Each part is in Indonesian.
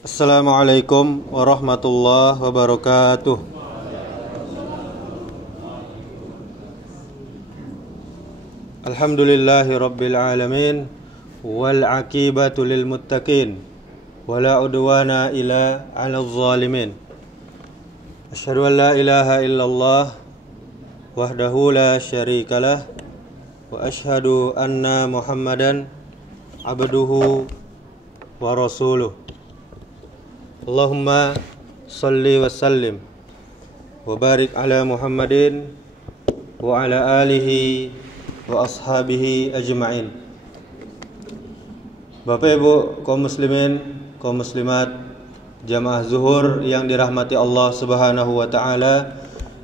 Assalamualaikum warahmatullahi wabarakatuh. Alhamdulillahi rabbil alamin, wal aqibatu lil muttaqin, wala udwana illa 'alal zalimin. Asyhadu an la ilaha illallah wahdahu la syarikalah, wa asyhadu anna Muhammadan abduhu wa rasuluh. Allahumma salli wa sallim wa barik ala Muhammadin wa ala alihi wa ashabihi ajma'in. Bapak Ibu kaum muslimin, kaum muslimat, jamaah zuhur yang dirahmati Allah Subhanahu wa taala,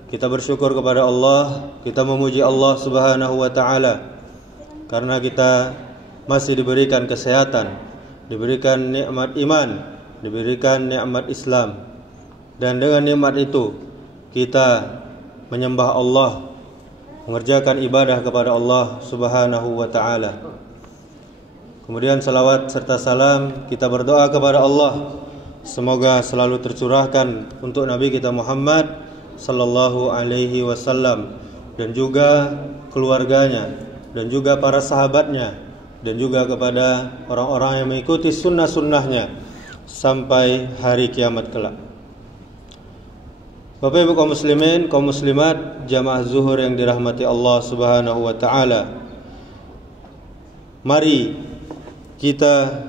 kita bersyukur kepada Allah, kita memuji Allah Subhanahu wa taala karena kita masih diberikan kesehatan, diberikan nikmat iman, diberikan nikmat Islam, dan dengan nikmat itu kita menyembah Allah, mengerjakan ibadah kepada Allah Subhanahu wa taala. Kemudian salawat serta salam kita berdoa kepada Allah, semoga selalu tercurahkan untuk Nabi kita Muhammad sallallahu alaihi wasallam, dan juga keluarganya, dan juga para sahabatnya, dan juga kepada orang-orang yang mengikuti sunnah-sunnahnya sampai hari kiamat kelak. Bapak Ibu kaum muslimin, kaum muslimat, jamaah zuhur yang dirahmati Allah Subhanahu wa taala, mari kita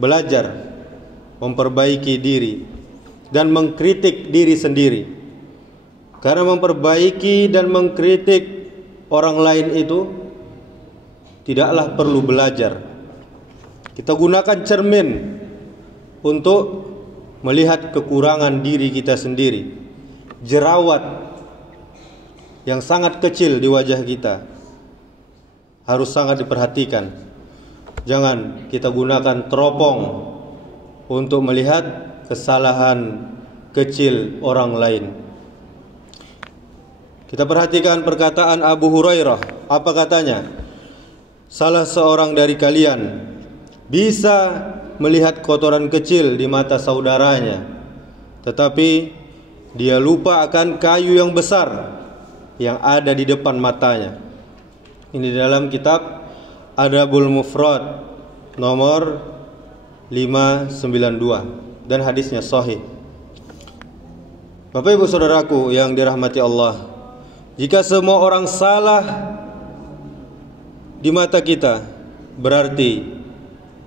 belajar memperbaiki diri dan mengkritik diri sendiri. Karena memperbaiki dan mengkritik orang lain itu tidaklah perlu belajar. Kita gunakan cermin untuk melihat kekurangan diri kita sendiri, jerawat yang sangat kecil di wajah kita harus sangat diperhatikan. Jangan kita gunakan teropong untuk melihat kesalahan kecil orang lain. Kita perhatikan perkataan Abu Hurairah. Apa katanya? Salah seorang dari kalian bisa melihat kotoran kecil di mata saudaranya, tetapi dia lupa akan kayu yang besar yang ada di depan matanya. Ini dalam kitab Adabul Mufrad nomor 592 dan hadisnya sahih. Bapak Ibu saudaraku yang dirahmati Allah, jika semua orang salah di mata kita, berarti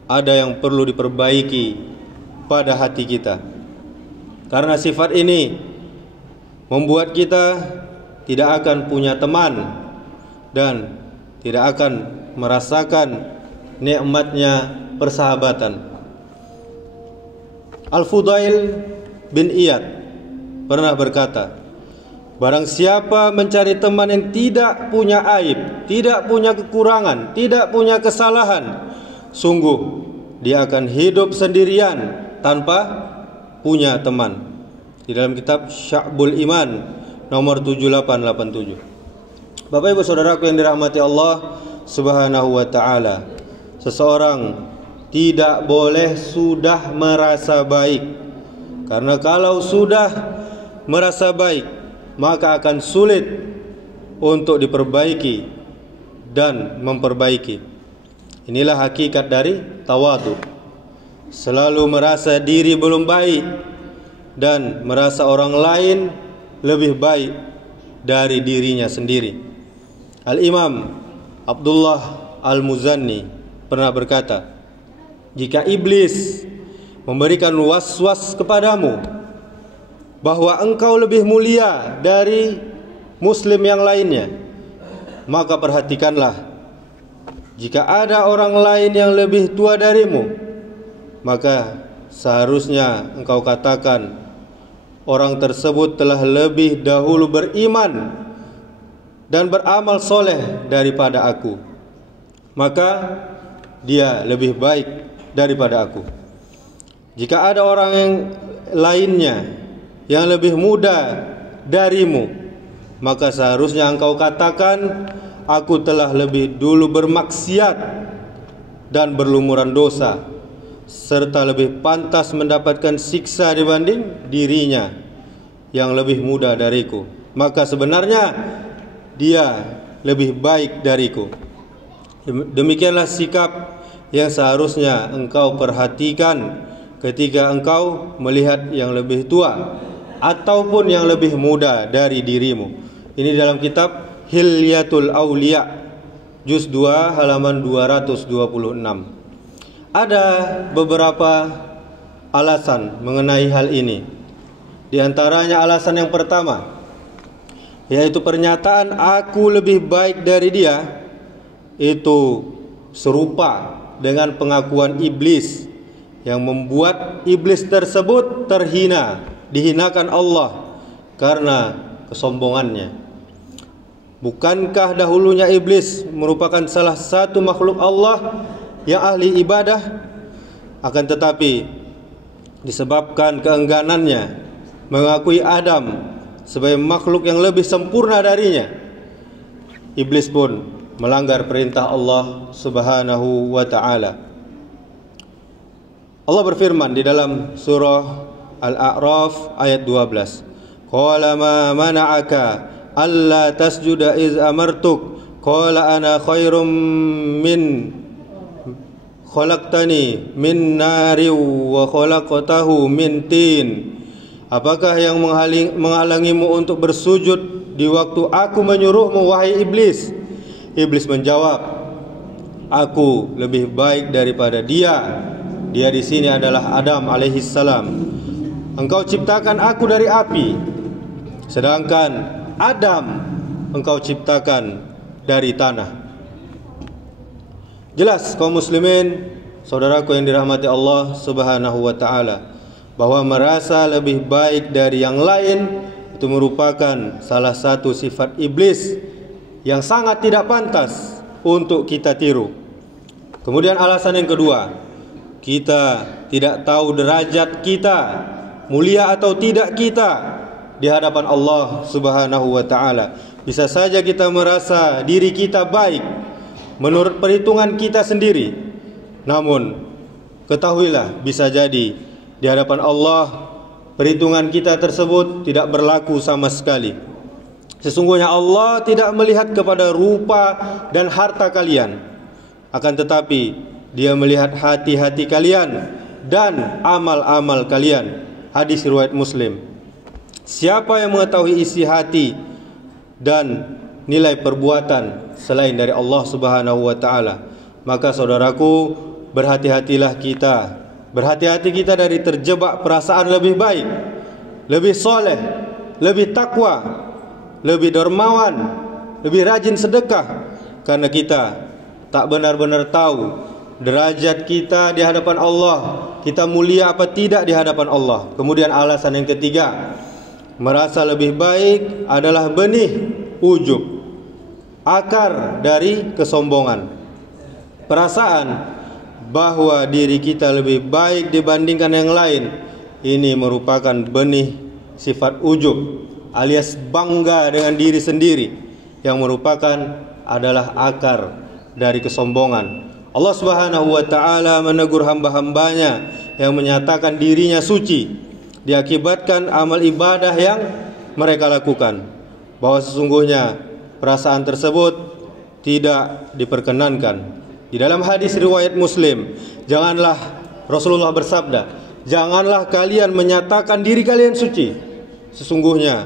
ada yang perlu diperbaiki pada hati kita. Karena sifat ini membuat kita tidak akan punya teman dan tidak akan merasakan nikmatnya persahabatan. Al-Fudail bin Iyad pernah berkata, barang siapa mencari teman yang tidak punya aib, tidak punya kekurangan, tidak punya kesalahan, sungguh dia akan hidup sendirian tanpa punya teman. Di dalam kitab Sya'bul Iman nomor 7887. Bapak Ibu saudaraku yang dirahmati Allah Subhanahu wa taala, seseorang tidak boleh sudah merasa baik. Karena kalau sudah merasa baik, maka akan sulit untuk diperbaiki dan memperbaiki. Inilah hakikat dari tawadhu. Selalu merasa diri belum baik dan merasa orang lain lebih baik dari dirinya sendiri. Al-Imam Abdullah Al-Muzanni pernah berkata, jika iblis memberikan was-was kepadamu bahwa engkau lebih mulia dari muslim yang lainnya, maka perhatikanlah, jika ada orang lain yang lebih tua darimu, maka seharusnya engkau katakan, orang tersebut telah lebih dahulu beriman dan beramal soleh daripada aku, maka dia lebih baik daripada aku. Jika ada orang yang lainnya yang lebih muda darimu, maka seharusnya engkau katakan, aku telah lebih dulu bermaksiat dan berlumuran dosa, serta lebih pantas mendapatkan siksa dibanding dirinya yang lebih muda dariku, maka sebenarnya dia lebih baik dariku. Demikianlah sikap yang seharusnya engkau perhatikan ketika engkau melihat yang lebih tua ataupun yang lebih muda dari dirimu. Ini dalam kitab Hilyatul Auliya, juz 2 halaman 226. Ada beberapa alasan mengenai hal ini. Di antaranya alasan yang pertama, yaitu pernyataan aku lebih baik dari dia itu serupa dengan pengakuan iblis yang membuat iblis tersebut terhina, dihinakan Allah karena kesombongannya. Bukankah dahulunya iblis merupakan salah satu makhluk Allah yang ahli ibadah? Akan tetapi disebabkan keengganannya mengakui Adam sebagai makhluk yang lebih sempurna darinya, iblis pun melanggar perintah Allah Subhanahu wa ta'ala. Allah berfirman di dalam surah Al-A'raf ayat 12, qala ma mana'aka alla tasjuda iz amartuk qala ana khairum min khalaqtani min nari wa khalaqtahu min tin. Apakah yang menghalangimu untuk bersujud di waktu aku menyuruhmu, wahai iblis? Iblis menjawab, aku lebih baik daripada dia. Dia di sini adalah Adam alaihissalam. Engkau ciptakan aku dari api, sedangkan Adam engkau ciptakan dari tanah. Jelas kaum muslimin, saudaraku yang dirahmati Allah Subhanahu wa ta'ala, bahwa merasa lebih baik dari yang lain itu merupakan salah satu sifat iblis yang sangat tidak pantas untuk kita tiru. Kemudian alasan yang kedua, kita tidak tahu derajat kita, mulia atau tidak kita di hadapan Allah Subhanahu wa ta'ala. Bisa saja kita merasa diri kita baik menurut perhitungan kita sendiri, namun ketahuilah bisa jadi di hadapan Allah perhitungan kita tersebut tidak berlaku sama sekali. Sesungguhnya Allah tidak melihat kepada rupa dan harta kalian, akan tetapi Dia melihat hati-hati kalian dan amal-amal kalian. Hadis riwayat Muslim. Siapa yang mengetahui isi hati dan nilai perbuatan selain dari Allah Subhanahu wa ta'ala? Maka saudaraku, berhati-hatilah kita. Berhati-hati kita dari terjebak perasaan lebih baik, lebih soleh, lebih takwa, lebih dermawan, lebih rajin sedekah, karena kita tak benar-benar tahu derajat kita di hadapan Allah, kita mulia apa tidak di hadapan Allah. Kemudian alasan yang ketiga, merasa lebih baik adalah benih ujub, akar dari kesombongan. Perasaan bahwa diri kita lebih baik dibandingkan yang lain, ini merupakan benih sifat ujub alias bangga dengan diri sendiri, yang merupakan adalah akar dari kesombongan. Allah Subhanahu wa ta'ala menegur hamba-hambanya yang menyatakan dirinya suci diakibatkan amal ibadah yang mereka lakukan, bahwa sesungguhnya perasaan tersebut tidak diperkenankan. Di dalam hadis riwayat Muslim, janganlah, Rasulullah bersabda, janganlah kalian menyatakan diri kalian suci. Sesungguhnya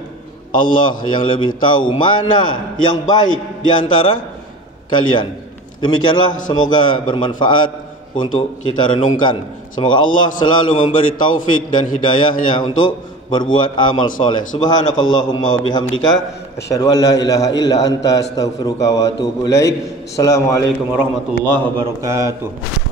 Allah yang lebih tahu mana yang baik di antara kalian. Demikianlah, semoga bermanfaat untuk kita renungkan. Semoga Allah selalu memberi taufik dan hidayahnya untuk berbuat amal soleh. Subhanakallahumma wa bihamdika asyhadu an la ilaha illa anta astaghfiruka wa atubu ilaik. Assalamualaikum warahmatullahi wabarakatuh.